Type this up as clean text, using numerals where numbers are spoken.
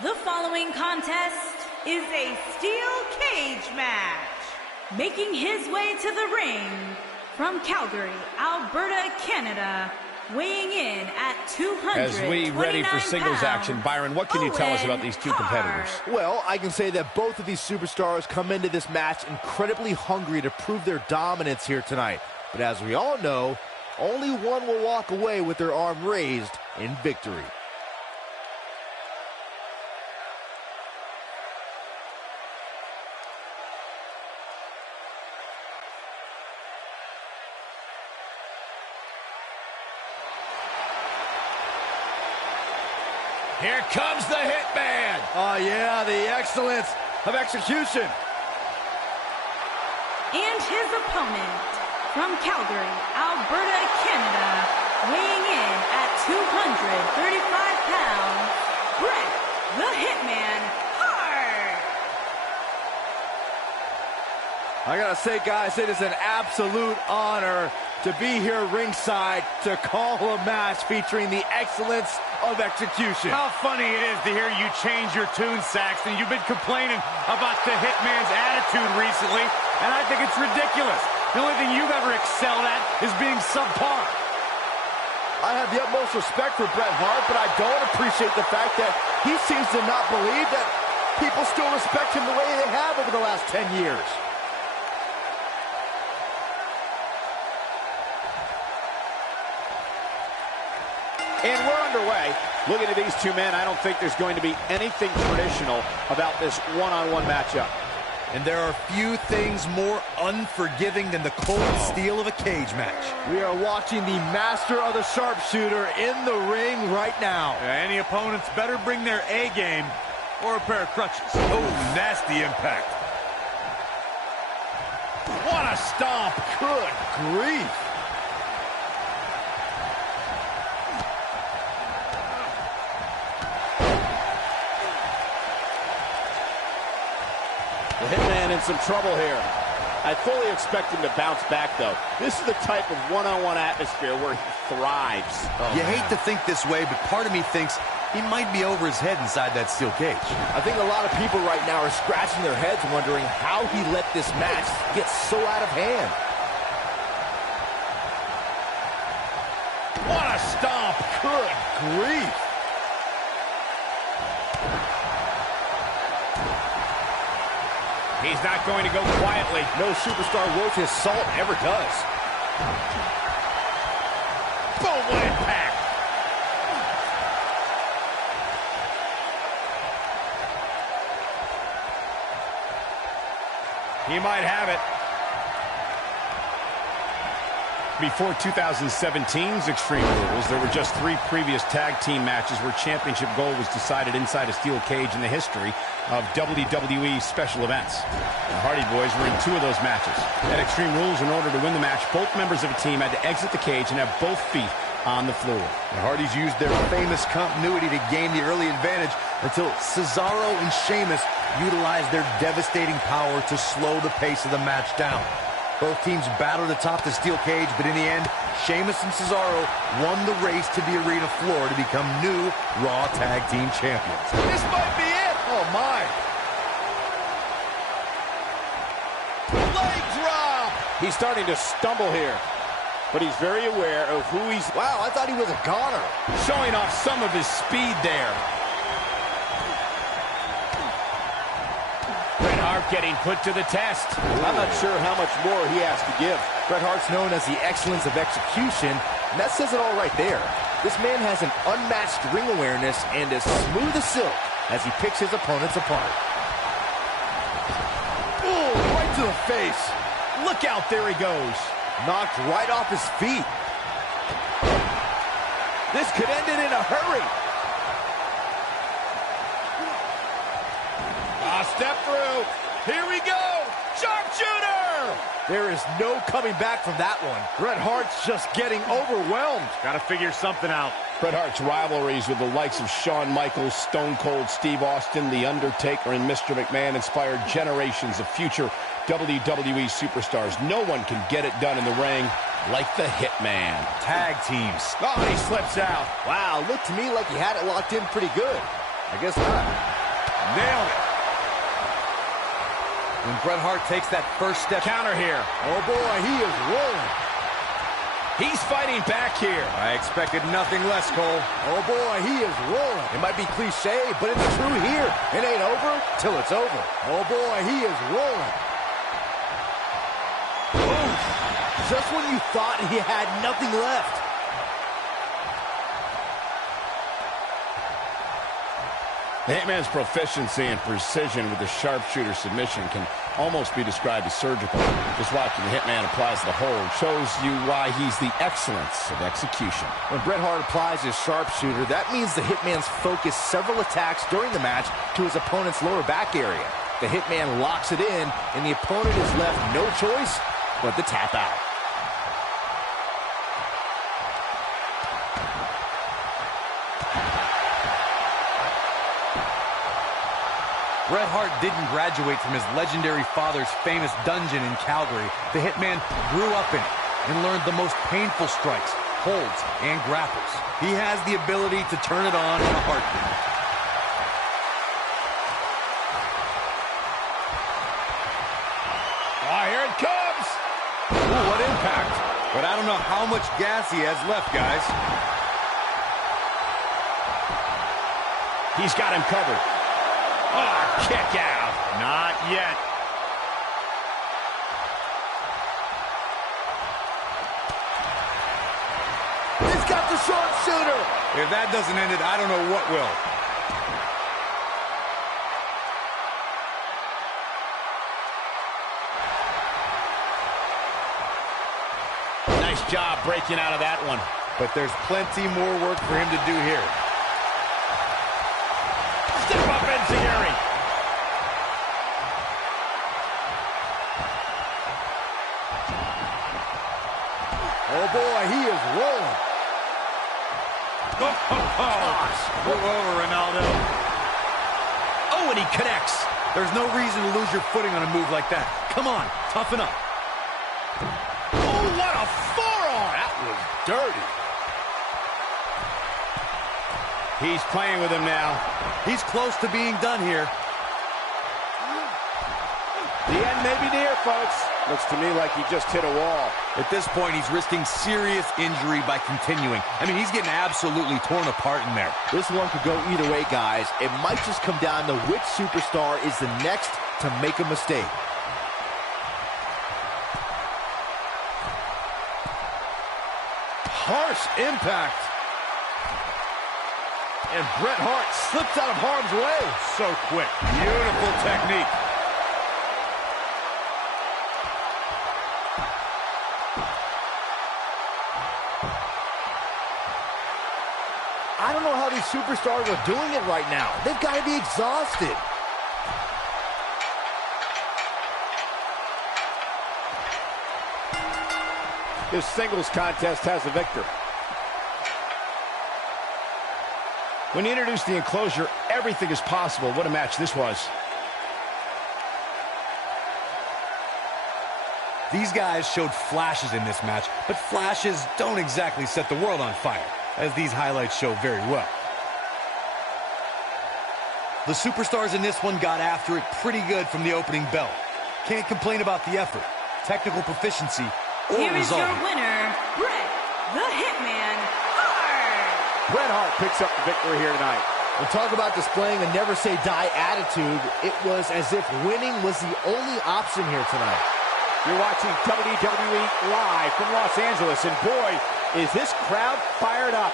The following contest is a steel cage match. Making his way to the ring from Calgary, Alberta, Canada, weighing in at 229 As we ready for singles action, Byron, what can you tell us about these two competitors? Well, I can say that both of these superstars come into this match incredibly hungry to prove their dominance here tonight. But as we all know, only one will walk away with their arm raised in victory. Here comes the hitman. Oh, yeah, the excellence of execution. And his opponent from Calgary, Alberta, Canada, weighing in at 235 pounds, Bret, the Hitman, Hart. I gotta say, guys, it is an absolute honor to be here ringside to call a match featuring the excellence of execution. How funny it is to hear you change your tune, Saxton. You've been complaining about the Hitman's attitude recently, and I think it's ridiculous. The only thing you've ever excelled at is being subpar. I have the utmost respect for Bret Hart, but I don't appreciate the fact that he seems to not believe that people still respect him the way they have over the last 10 years. And we're underway. Looking at these two men, I don't think there's going to be anything traditional about this one-on-one matchup. And there are few things more unforgiving than the cold steel of a cage match. We are watching the master of the sharpshooter in the ring right now. Any opponents better bring their A game or a pair of crutches. Oh, nasty impact. What a stomp. Good grief. The Hitman in some trouble here. I fully expect him to bounce back, though. This is the type of one-on-one atmosphere where he thrives. You hate to think this way, but part of me thinks he might be over his head inside that steel cage. I think a lot of people right now are scratching their heads wondering how he let this match get so out of hand. What a stomp. Good grief. He's not going to go quietly. No superstar worth his salt ever does. Boom, what impact. He might have it. Before 2017's Extreme Rules, there were just 3 previous tag team matches where championship gold was decided inside a steel cage in the history of WWE special events. The Hardy Boys were in 2 of those matches. At Extreme Rules, in order to win the match, both members of a team had to exit the cage and have both feet on the floor. The Hardys used their famous continuity to gain the early advantage until Cesaro and Sheamus utilized their devastating power to slow the pace of the match down. Both teams battled atop the steel cage, but in the end, Sheamus and Cesaro won the race to the arena floor to become new Raw Tag Team Champions. This might be it. Oh, my. Leg drop. He's starting to stumble here, but he's very aware of who he's... Wow, I thought he was a goner. Showing off some of his speed there. Bret Hart getting put to the test. I'm not sure how much more he has to give. Bret Hart's known as the excellence of execution, and that says it all right there. This man has an unmatched ring awareness and is smooth as silk as he picks his opponents apart. Oh, right to the face. Look out, there he goes. Knocked right off his feet. This could end it in a hurry. Step through. Here we go. Sharpshooter. There is no coming back from that one. Bret Hart's just getting overwhelmed. Got to figure something out. Bret Hart's rivalries with the likes of Shawn Michaels, Stone Cold Steve Austin, The Undertaker, and Mr. McMahon inspired generations of future WWE superstars. No one can get it done in the ring like the Hitman. Tag teams. Oh, he slips out. Wow, looked to me like he had it locked in pretty good. I guess not. Nailed it. When Bret Hart takes that first step. Counter here. Oh, boy, he is rolling. He's fighting back here. I expected nothing less, Cole. Oh, boy, he is rolling. It might be cliche, but it's true here. It ain't over till it's over. Oh, boy, he is rolling. Oof. Just when you thought he had nothing left. The Hitman's proficiency and precision with the sharpshooter submission can almost be described as surgical. Just watching the Hitman applies the hold shows you why he's the excellence of execution. When Bret Hart applies his sharpshooter, that means the Hitman's focused several attacks during the match to his opponent's lower back area. The Hitman locks it in, and the opponent is left no choice but to tap out. Bret Hart didn't graduate from his legendary father's famous dungeon in Calgary. The Hitman grew up in it and learned the most painful strikes, holds, and grapples. He has the ability to turn it on in a heartbeat. Oh, here it comes. Ooh, what impact. But I don't know how much gas he has left, guys. He's got him covered. Oh, kick out. Not yet. He's got the sharpshooter. If that doesn't end it, I don't know what will. Nice job breaking out of that one. But there's plenty more work for him to do here. Step up, Enziguri. Oh, boy, he is rolling. Move over, Ronaldo. Oh, and he connects. There's no reason to lose your footing on a move like that. Come on, toughen up. Oh, what a forearm. That was dirty. He's playing with him now. He's close to being done here. The end may be near, folks. Looks to me like he just hit a wall. At this point, he's risking serious injury by continuing. I mean, he's getting absolutely torn apart in there. This one could go either way, guys. It might just come down to which superstar is the next to make a mistake. Harsh impact. And Bret Hart slips out of harm's way. So quick. Beautiful technique. I don't know how these superstars are doing it right now. They've got to be exhausted. This singles contest has a victor. When you introduce the enclosure, everything is possible. What a match this was. These guys showed flashes in this match, but flashes don't exactly set the world on fire, as these highlights show very well. The superstars in this one got after it pretty good from the opening bell. Can't complain about the effort, technical proficiency, or Here is result. your winner, Bret the Hitman Hart. Bret Hart picks up the victory here tonight. And talk about displaying a never-say-die attitude. It was as if winning was the only option here tonight. You're watching WWE live from Los Angeles, and boy, is this crowd fired up.